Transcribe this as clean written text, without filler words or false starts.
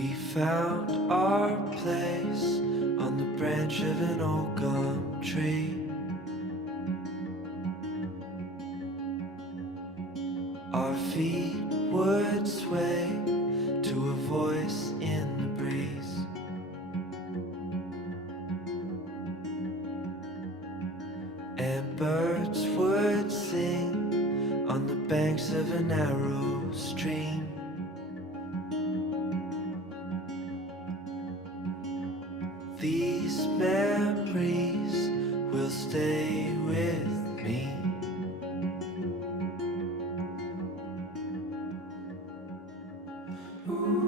We found our place on the branch of an old gum tree. Our feet would sway to a voice in the breeze. And birds would sing on the banks of a narrow stream. These memories will stay with me. Ooh.